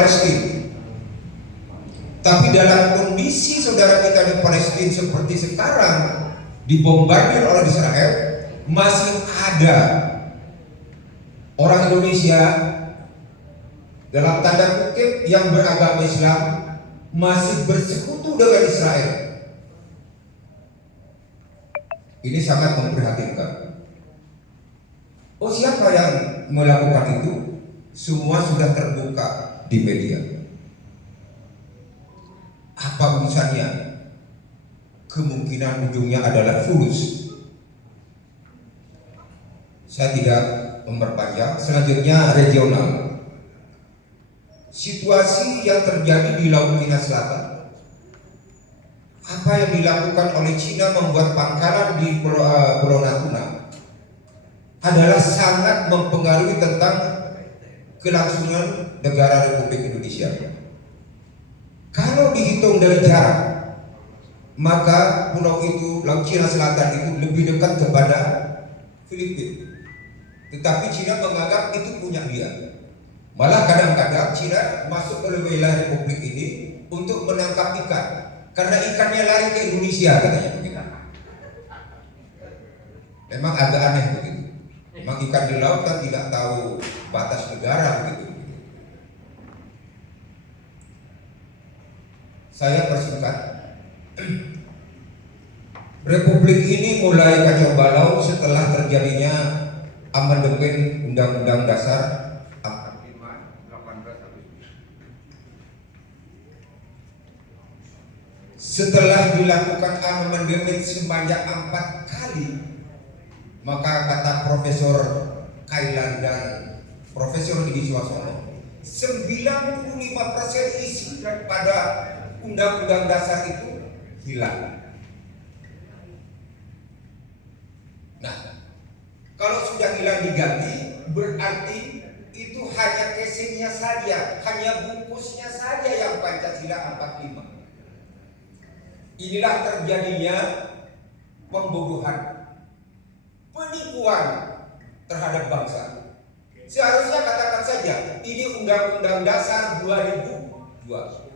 Palestina. Tapi dalam kondisi saudara kita di Palestina seperti sekarang dibombardir oleh Israel, masih ada orang Indonesia dalam tanda kutip yang beragama Islam masih bersekutu dengan Israel. Ini sangat memprihatinkan. Oh, siapa yang melakukan itu? Semua sudah terbuka di media. Apa urusannya? Kemungkinan ujungnya adalah fulus. Saya tidak memperpanjang. Selanjutnya regional. Situasi yang terjadi di Laut Cina Selatan. Apa yang dilakukan oleh Cina membuat pangkalan di Pulau Natuna adalah sangat mempengaruhi tentang kelangsungan negara Republik Indonesia. Kalau dihitung dari jarak, maka pulau itu, Laut Cina Selatan itu lebih dekat kepada Filipina. Tetapi Cina menganggap itu punya dia. Malah kadang-kadang Cina masuk ke wilayah Republik ini untuk menangkap ikan. Karena ikannya lari ke Indonesia, katanya begitu. Memang agak aneh begitu. Memang ikan di laut kan tidak tahu batas negara begitu. Saya persingkat. Republik ini mulai kacau balau setelah terjadinya amandemen Undang-Undang Dasar 45 18 Agustus. Setelah dilakukan amandemen sebanyak 4 kali, maka kata Profesor Kailan dan Profesor Didi Suarsono, 95% isi daripada Undang-Undang Dasar itu hilang. Nah, kalau sudah hilang diganti, berarti itu hanya casingnya saja, hanya bungkusnya saja yang Pancasila 45. Inilah terjadinya pembodohan, penipuan terhadap bangsa. Seharusnya katakan saja ini Undang-Undang Dasar 2002.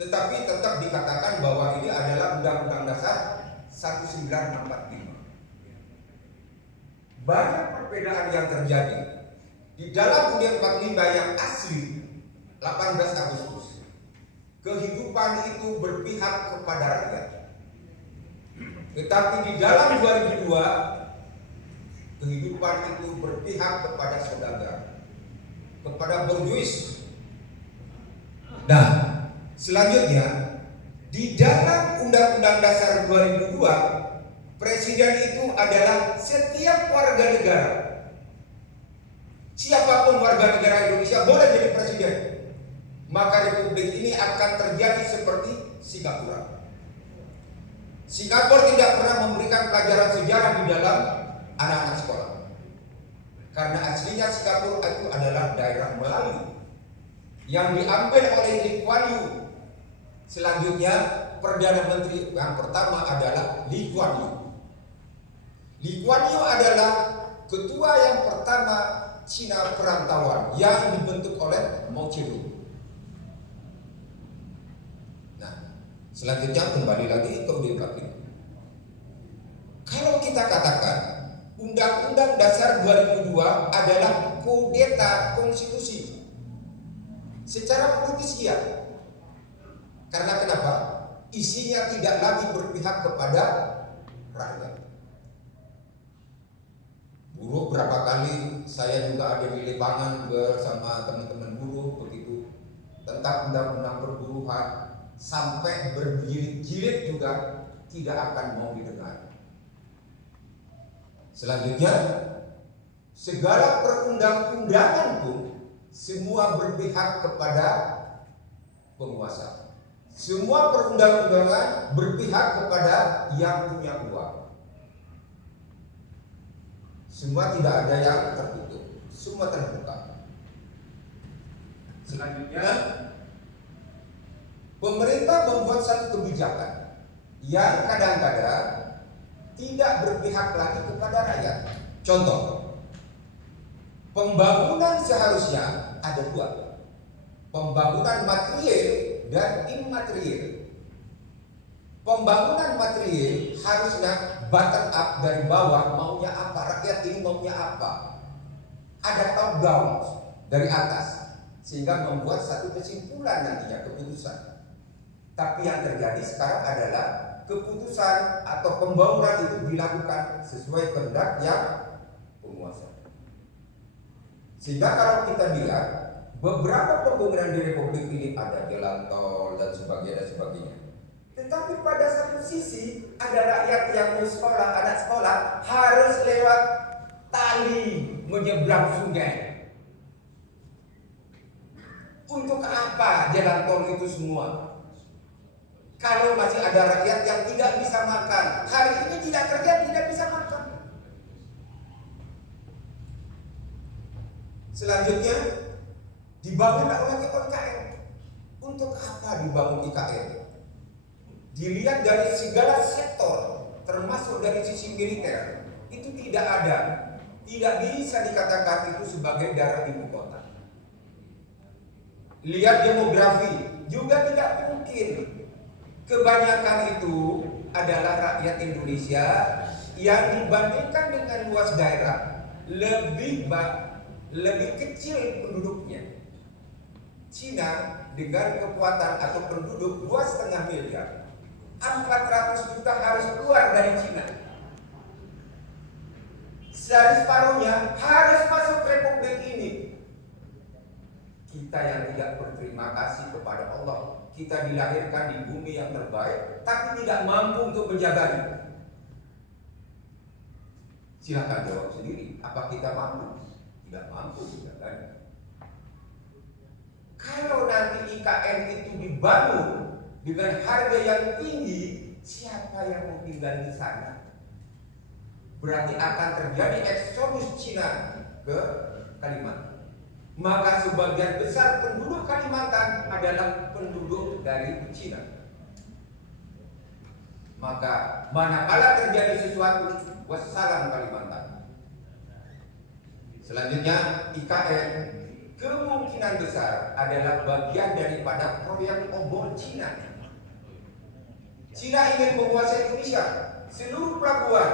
Tetapi tetap dikatakan bahwa ini adalah Undang-Undang Dasar 1945. Banyak perbedaan yang terjadi di dalam Undang-Undang 45 yang asli 18 Agustus. Kehidupan itu berpihak kepada rakyat. Tetapi di dalam 2002 kehidupan itu berpihak kepada saudagar, kepada borjuis. Nah, selanjutnya di dalam Undang-Undang Dasar 2002, presiden itu adalah setiap warga negara. Siapapun warga negara Indonesia boleh jadi presiden. Maka republik ini akan terjadi seperti Singapura. Singapura tidak pernah memberikan pelajaran sejarah di dalam anak-anak sekolah. Karena aslinya Singapura itu adalah daerah Melayu yang diambil oleh Lee Kuan Yew. Selanjutnya Perdana Menteri yang pertama adalah Lee Kuan Yew. Lee Kuan Yew adalah ketua yang pertama Cina perantauan yang dibentuk oleh Mao Zedong. Nah, selanjutnya kembali lagi ke Undang-Undang. Kalau kita katakan Undang-Undang Dasar 2002 adalah kudeta konstitusi secara politis ya. Karena kenapa? Isinya tidak lagi berpihak kepada rakyat. Buruh berapa kali saya juga ada di lapangan bersama teman-teman buruh begitu tentang undang-undang perburuhan sampai berjilid-jilid juga tidak akan mau didengar. Selanjutnya segala perundang-undangan pun semua berpihak kepada penguasa. Semua perundang-undangan berpihak kepada yang punya uang. Semua tidak ada yang tertutup, semua terbuka. Selanjutnya, pemerintah membuat satu kebijakan yang kadang-kadang tidak berpihak lagi kepada rakyat. Contoh, pembangunan seharusnya ada dua. pembangunan material dan immaterial. Pembangunan material harusnya bottom up, dari bawah, maunya apa, rakyat ini maunya apa. Ada top down dari atas, sehingga membuat satu kesimpulan nantinya, keputusan. Tapi yang terjadi sekarang adalah keputusan atau pembangunan itu dilakukan sesuai kehendak yang penguasa. Sehingga kalau kita lihat beberapa pembangunan di Republik ini, ada jalan tol dan sebagainya. Tetapi pada satu sisi ada rakyat yang mau sekolah, anak sekolah harus lewat tali menyeberang sungai. Untuk apa jalan tol itu semua? Kalau masih ada rakyat yang tidak bisa makan, hari ini tidak kerja, tidak bisa makan. Selanjutnya dibangunlah lagi IKN. Untuk apa dibangun IKN? Dilihat dari segala sektor, termasuk dari sisi militer, itu tidak ada. Tidak bisa dikatakan itu sebagai daerah ibu kota. Lihat demografi, juga tidak mungkin. Kebanyakan itu adalah rakyat Indonesia yang dibandingkan dengan luas daerah lebih kecil penduduknya. Cina dengan kekuatan atau penduduk 2,5 miliar, 400 juta harus keluar dari Cina. Dari separuhnya harus masuk Republik ini. Kita yang tidak berterima kasih kepada Allah, kita dilahirkan di bumi yang terbaik, tapi tidak mampu untuk menjaganya. Silahkan jawab sendiri, apa kita mampu? Tidak mampu menjaganya. Kalau nanti IKN itu dibangun dengan harga yang tinggi, siapa yang mau tinggal di sana? Berarti akan terjadi eksodus Cina ke Kalimantan. Maka sebagian besar penduduk Kalimantan adalah penduduk dari Cina. Maka manakala terjadi sesuatu, wassalam Kalimantan. Selanjutnya IKN kemungkinan besar adalah bagian daripada proyek obor Cina. Cina ingin menguasai Indonesia, seluruh pelabuhan,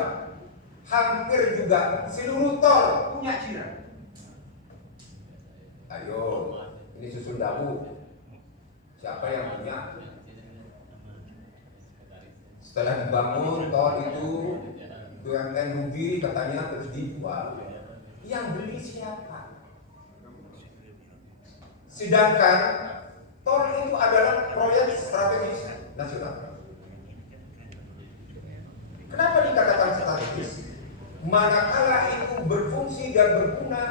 hampir juga seluruh tol punya Cina. Ayo, ini susun dawu. Siapa yang punya? Setelah dibangun tol itu, BUMN rugi katanya terus dijual. Yang beli siapa? Sedangkan tol itu adalah proyek strategis nasional. Kenapa dikatakan strategis? Manakala itu berfungsi dan berguna